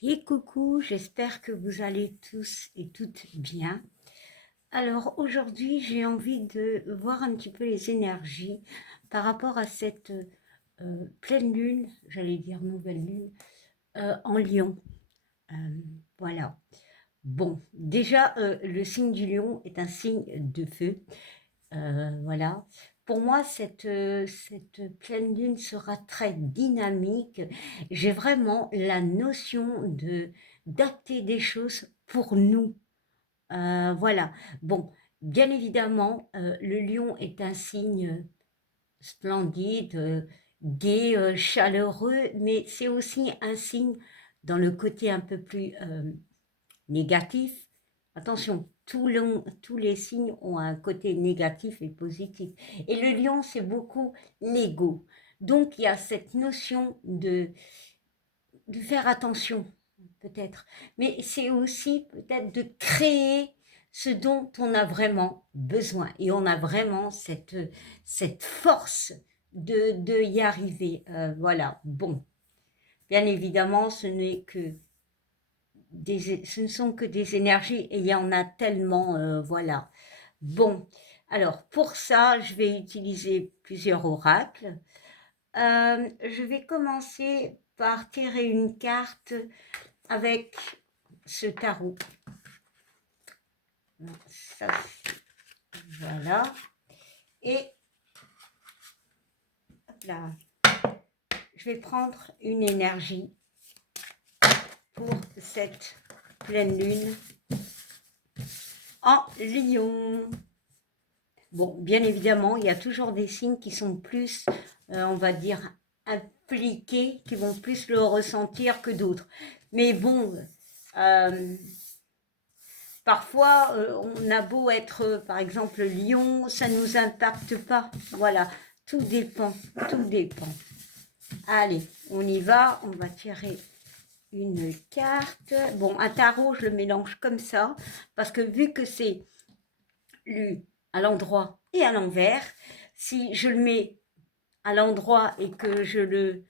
Et coucou, j'espère que vous allez tous et toutes bien. Alors aujourd'hui, j'ai envie de voir un petit peu les énergies par rapport à cette pleine lune, j'allais dire nouvelle lune, en Lion. Euh, voilà. Bon, déjà, le signe du lion est un signe de feu. Voilà. Pour moi, cette pleine lune sera très dynamique. J'ai vraiment la notion de d'acter des choses pour nous. Voilà. Bon, bien évidemment, le lion est un signe splendide, gai, chaleureux, mais c'est aussi un signe dans le côté un peu plus négatif. Attention, tous les signes ont un côté négatif et positif. Et le lion, c'est beaucoup l'ego. Donc, il y a cette notion de faire attention, peut-être. Mais c'est aussi peut-être de créer ce dont on a vraiment besoin. Et on a vraiment cette force de y arriver. Voilà, bon. Bien évidemment, ce ne sont que des énergies et il y en a tellement, voilà. Bon, alors pour ça, je vais utiliser plusieurs oracles. Je vais commencer par tirer une carte avec ce tarot. Ça, voilà. Et hop là, je vais prendre une énergie pour cette pleine lune en lion. Bon, bien évidemment, il y a toujours des signes qui sont plus, on va dire, impliqués, qui vont plus le ressentir que d'autres. Mais bon, euh, parfois, on a beau être, par exemple, lion, ça ne nous impacte pas. Voilà, tout dépend, tout dépend. Allez, on y va, on va tirer une carte. Bon, un tarot, je le mélange comme ça, parce que vu que c'est lu à l'endroit et à l'envers, si je le mets à l'endroit et que je le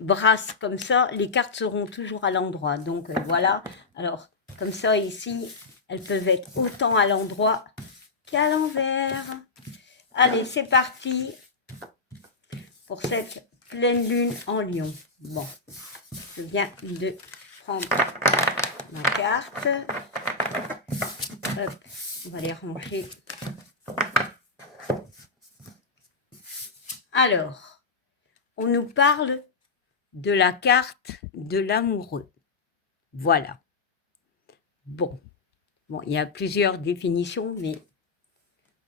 brasse comme ça, les cartes seront toujours à l'endroit. Donc voilà, alors comme ça ici, elles peuvent être autant à l'endroit qu'à l'envers. Allez, c'est parti pour cette pleine lune en lion. Bon, je viens de prendre ma carte. Hop, on va les ranger. Alors, on nous parle de la carte de l'amoureux. Voilà. Bon, il y a plusieurs définitions, mais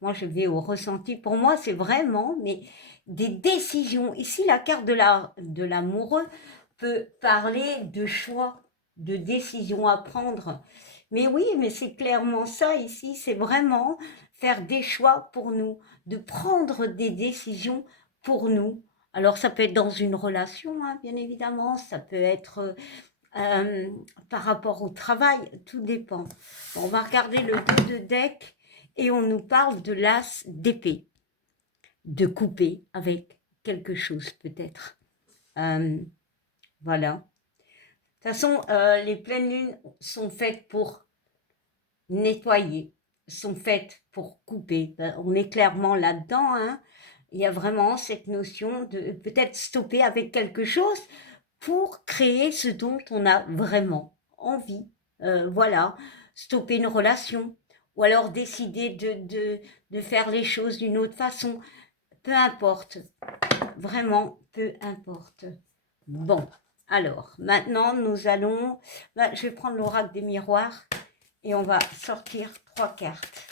moi je vais au ressenti. Pour moi, c'est vraiment des décisions. Ici, la carte de l'amoureux peut parler de choix, de décisions à prendre. Mais oui, mais c'est clairement ça ici, c'est vraiment faire des choix pour nous, de prendre des décisions pour nous. Alors ça peut être dans une relation, hein, bien évidemment, ça peut être euh, par rapport au travail, tout dépend. Bon, on va regarder le dos de deck et on nous parle de l'as d'épée, de couper avec quelque chose peut-être. Euh, voilà. De toute façon, les pleines lunes sont faites pour nettoyer, sont faites pour couper. On est clairement là-dedans, hein. Il y a vraiment cette notion de peut-être stopper avec quelque chose pour créer ce dont on a vraiment envie. Voilà, stopper une relation ou alors décider de faire les choses d'une autre façon. Peu importe, vraiment, peu importe. Bon, alors, maintenant, nous allons... je vais prendre l'oracle des miroirs et on va sortir 3 cartes.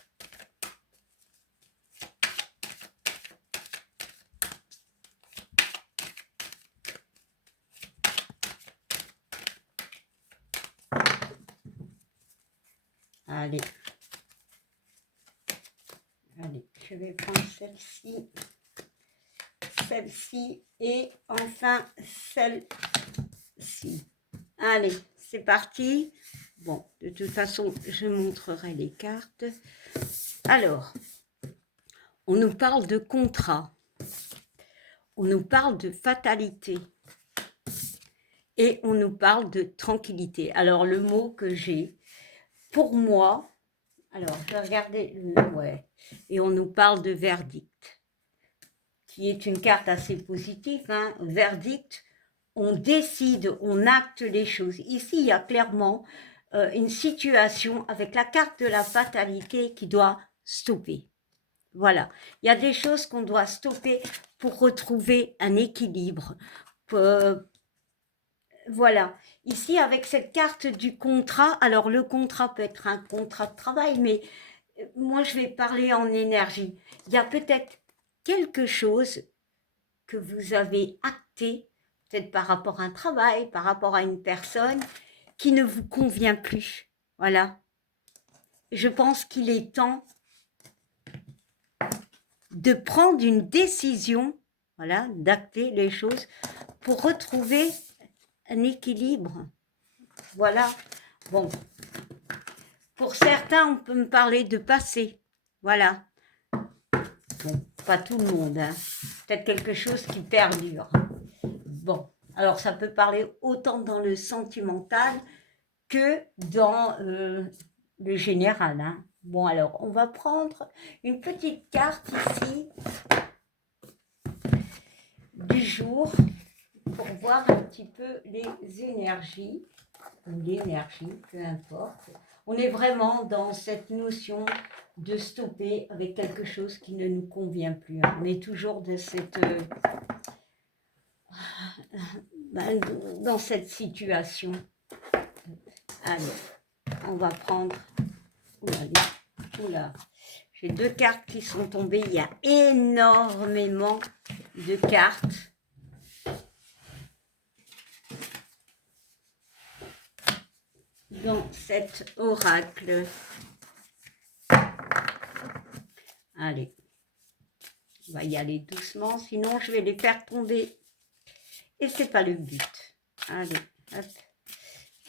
Allez. Allez, je vais prendre celle-ci, celle-ci et enfin celle-ci. Allez, c'est parti. Bon, de toute façon, je montrerai les cartes. Alors, on nous parle de contrat. On nous parle de fatalité. et on nous parle de tranquillité. Alors, le mot que j'ai, pour moi, alors, je vais regarder, ouais, et on nous parle de verdict, qui est une carte assez positive, hein. Verdict, on décide, on acte les choses. Ici, il y a clairement une situation avec la carte de la fatalité qui doit stopper. Voilà, il y a des choses qu'on doit stopper pour retrouver un équilibre. Voilà, ici avec cette carte du contrat, alors le contrat peut être un contrat de travail, mais moi je vais parler en énergie. Il y a peut-être quelque chose que vous avez acté, peut-être par rapport à un travail, par rapport à une personne, qui ne vous convient plus. Voilà. Je pense qu'il est temps de prendre une décision, voilà, d'acter les choses pour retrouver un équilibre. Voilà. Bon. Pour certains, on peut me parler de passé. Voilà. Bon, pas tout le monde, hein. Peut-être quelque chose qui perdure. Bon. Alors, ça peut parler autant dans le sentimental que dans le général, hein. Bon, alors, on va prendre une petite carte ici du jour pour voir un petit peu les énergies, ou l'énergie, peu importe. On est vraiment dans cette notion de stopper avec quelque chose qui ne nous convient plus. On est toujours de cette, dans cette situation. Allez, on va prendre... Oula, j'ai deux cartes qui sont tombées. Il y a énormément de cartes. Dans cet oracle. Allez, on va y aller doucement, sinon je vais les faire tomber. Et c'est pas le but. Allez, hop.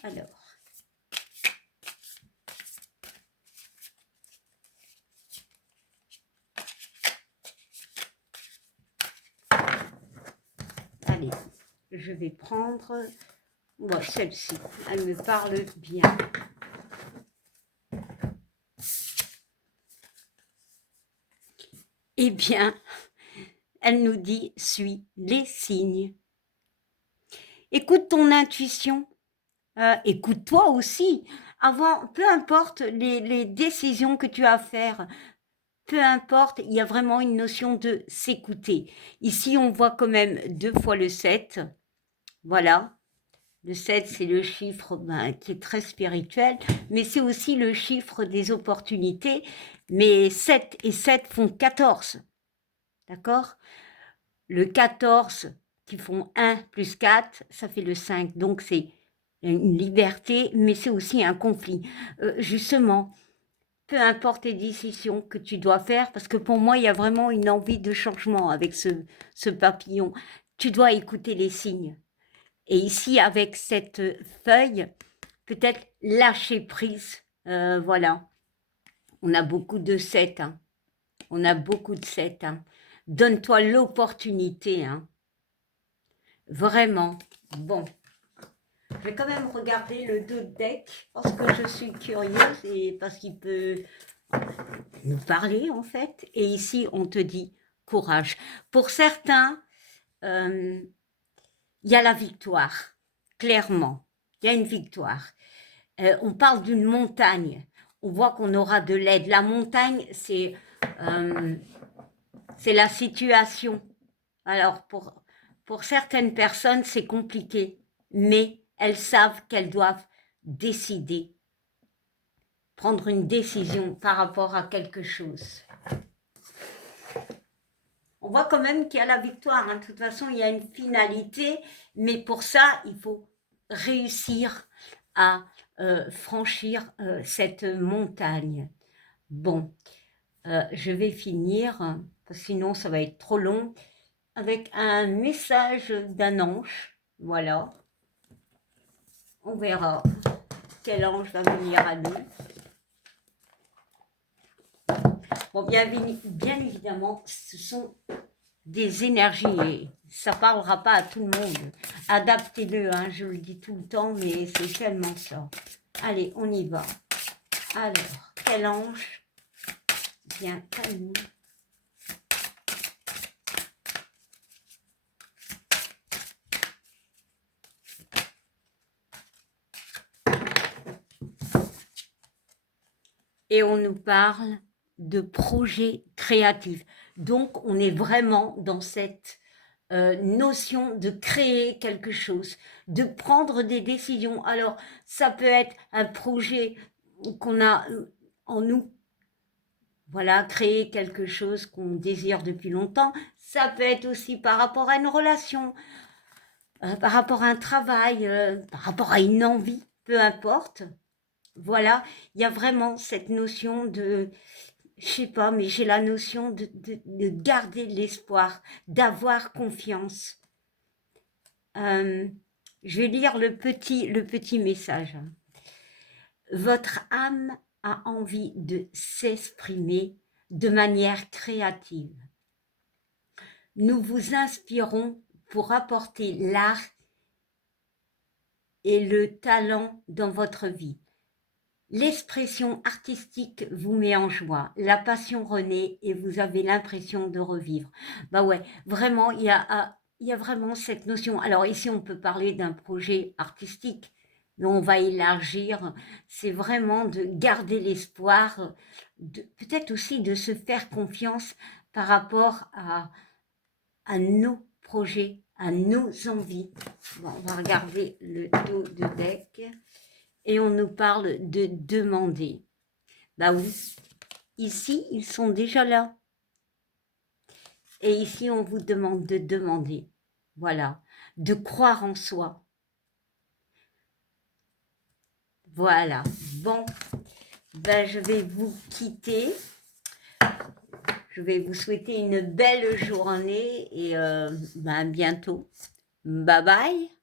Alors. Allez, je vais prendre... Bon, celle-ci, elle me parle bien. Eh bien, elle nous dit, suis les signes. Écoute ton intuition. Écoute-toi aussi. Avant, peu importe les décisions que tu as à faire, peu importe, il y a vraiment une notion de s'écouter. Ici, on voit quand même 2 fois le 7. Voilà. Le 7, c'est le chiffre qui est très spirituel, mais c'est aussi le chiffre des opportunités. Mais 7 et 7 font 14. D'accord? Le 14 qui font 1 plus 4, ça fait le 5. Donc, c'est une liberté, mais c'est aussi un conflit. Justement, peu importe les décisions que tu dois faire, parce que pour moi, il y a vraiment une envie de changement avec ce papillon. Tu dois écouter les signes. Et ici, avec cette feuille, peut-être lâcher prise. Voilà. On a beaucoup de 7. Hein. On a beaucoup de 7. Hein. Donne-toi l'opportunité. Hein. Vraiment. Bon. Je vais quand même regarder le dos de deck parce que je suis curieuse et parce qu'il peut nous parler en fait. Et ici, on te dit courage. Pour certains, il y a la victoire, clairement. Il y a une victoire. On parle d'une montagne. On voit qu'on aura de l'aide. La montagne, c'est la situation. Alors, pour certaines personnes, c'est compliqué, mais elles savent qu'elles doivent décider, prendre une décision par rapport à quelque chose. On voit quand même qu'il y a la victoire. Hein. De toute façon, il y a une finalité, mais pour ça, il faut réussir à franchir cette montagne. Bon, je vais finir, parce que sinon ça va être trop long, avec un message d'un ange. Voilà. On verra quel ange va venir à nous. Bon, bien évidemment, ce sont des énergies. Et ça parlera pas à tout le monde. Adaptez-le, hein, je le dis tout le temps, mais c'est tellement ça. Allez, on y va. Alors, quel ange vient à nous? Et on nous parle de projets créatifs. Donc, on est vraiment dans cette notion de créer quelque chose, de prendre des décisions. Alors, ça peut être un projet qu'on a en nous, voilà, créer quelque chose qu'on désire depuis longtemps. Ça peut être aussi par rapport à une relation, par rapport à un travail, par rapport à une envie, peu importe. Voilà, il y a vraiment cette notion de, je sais pas, mais j'ai la notion de garder l'espoir, d'avoir confiance. Je vais lire le petit message. Votre âme a envie de s'exprimer de manière créative. Nous vous inspirons pour apporter l'art et le talent dans votre vie. L'expression artistique vous met en joie, la passion renaît et vous avez l'impression de revivre. Bah ouais, vraiment, il y a vraiment cette notion. Alors ici, on peut parler d'un projet artistique, mais on va élargir. C'est vraiment de garder l'espoir, peut-être aussi de se faire confiance par rapport à nos projets, à nos envies. Bon, on va regarder le dos de deck. Et on nous parle de demander. Bah oui, ici, ils sont déjà là. Et ici, on vous demande de demander. Voilà, de croire en soi. Voilà, bon, ben, je vais vous quitter. Je vais vous souhaiter une belle journée et ben, à bientôt. Bye bye.